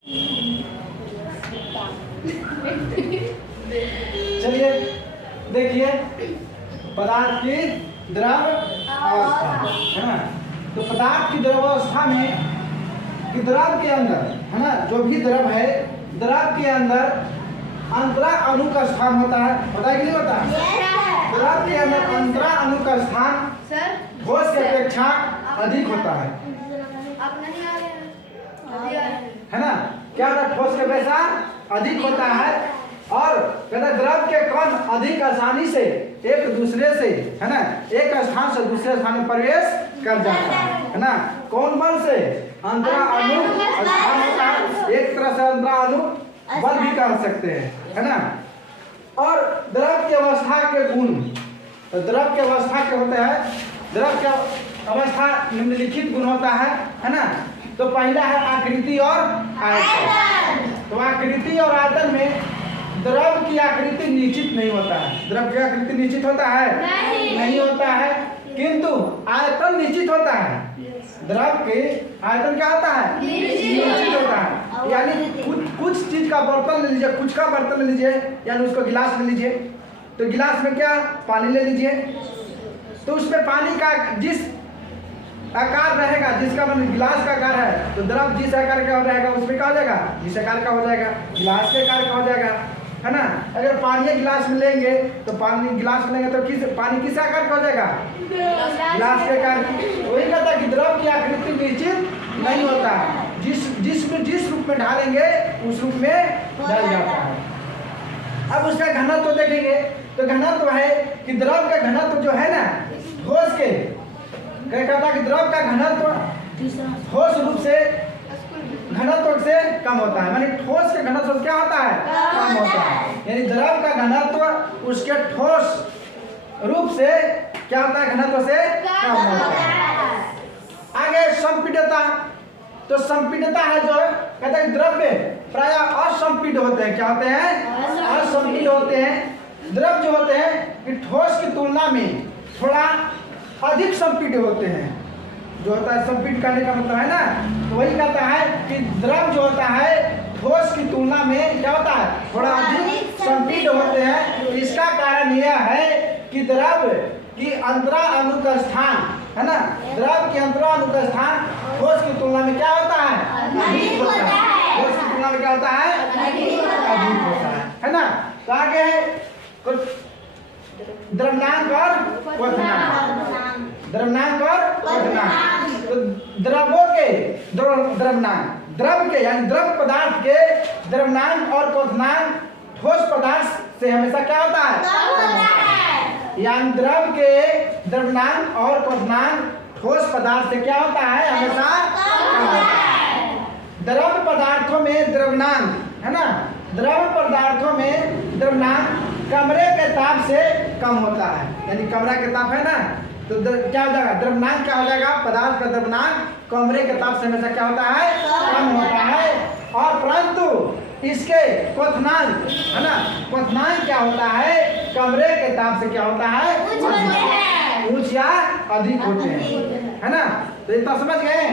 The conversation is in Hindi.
चलिए देखिए, पदार्थ की द्रव अवस्था है ना। तो पदार्थ की द्रव अवस्था में कि द्रव के अंदर है ना, जो भी द्रव है, द्रव के अंदर अंतरा अणु का स्थान होता है। पता है कि नहीं होता? द्रव के अंदर अंतरा अणु का स्थान ठोस की अपेक्षा अधिक होता है ना। क्या होता है? ठोस की अपेक्षा अधिक होता है। और कहते द्रव के कण अधिक आसानी से एक दूसरे से है ना, एक स्थान से दूसरे स्थान में प्रवेश कर जाता है ना। कौन बल से? अंतरा अणु स्थान होता है। एक तरह से अंतरा अणु बल भी कर सकते हैं है ना। और द्रव की अवस्था के गुण, तो द्रव की अवस्था के होते हैं, द्रव की अवस्था निम्नलिखित गुण होता है ना। तो पहला है आकृति और आयतन। तो आकृति और आयतन में द्रव की आकृति निश्चित नहीं होता है। द्रव की आकृति निश्चित होता है? नहीं होता है। किंतु आयतन निश्चित होता है। द्रव के आयतन क्या होता है? निश्चित होता है। यानी कुछ चीज का बर्तन ले लीजिए, कुछ का बर्तन ले लीजिए, यानी उसको गिलास ले लीजिए। तो गिलास में क्या पानी ले लीजिए, तो उसमें पानी का जिस आकार रहेगा, जिसका मतलब गिलास का आकार है, तो द्रव जिस आकार का हो जाएगा उसमें क्या हो जाएगा? जिस आकार का हो जाएगा, गिलास के आकार का हो जाएगा है ना। अगर पानी गिलास में लेंगे तो पानी गिलास में लेंगे तो पानी किस आकार का हो जाएगा? गिलास के आकार की। वही कहता है कि द्रव की आकृति निश्चित नहीं होता है। जिस रूप में ढालेंगे उस रूप में ढल जाता है। अब उसका घनत्व देखेंगे, तो घनत्व है कि द्रव का घनत्व जो है ना, ठोस के कहता है कि द्रव का घनत्व ठोस रूप से घनत्व से कम होता है। माने ठोस के घनत्व क्या होता है? कम होता है। यानी द्रव का घनत्व उसके ठोस रूप से क्या होता है? घनत्व से कम होता है। आगे संपीडता, तो संपीडता है जो कहते हैं द्रव्य प्राय असंपीड होते हैं। क्या होते हैं? असंपीड होते हैं। द्रव जो होते हैं कि ठोस की तुलना में थोड़ा अधिक संपीड होते हैं। जो होता है संपीड करने का मतलब है ना, तो वही कहता है कि द्रव जो होता है ठोस की तुलना में क्या होता है? थोड़ा अधिक संपीड होते हैं। तो इसका कारण यह है कि द्रव की अंतरा अणु का स्थान है ना, द्रव की अंतरा अणु का स्थान ठोस की तुलना में क्या होता है? अधिक होता है। ठोस की तुलना में क्या होता है? अधिक होता है ना। तो आगे है द्रव्यांक और क्वथनांक। द्रव्यांक और क्वथनांक। तो द्रवों के द्रव्यांक, द्रव के यानी द्रव पदार्थ के द्रव्यांक और क्वथनांक ठोस पदार्थ से हमेशा क्या होता है? यानी द्रव के द्रव्यांक और क्वथनांक ठोस पदार्थ से क्या होता है? हमेशा कम होता है। द्रव पदार्थों में द्रव्यांक है ना, द्रव पदार्थों में द्रव्यांक कमरे के ताप से कम होता है। यानी कमरा के ताप है ना, तो क्या हो जाएगा? द्रव्यांक क्या हो जाएगा? पदार्थ का द्रव्यांक कमरे के ताप से हमेशा क्या होता है? कम होता है। और परंतु इसके क्वथनांक है ना, क्वथनांक क्या होता है? कमरे के ताप से क्या होता है? उच्च या अधिक होते हैं है ना। तो इतना समझ गए?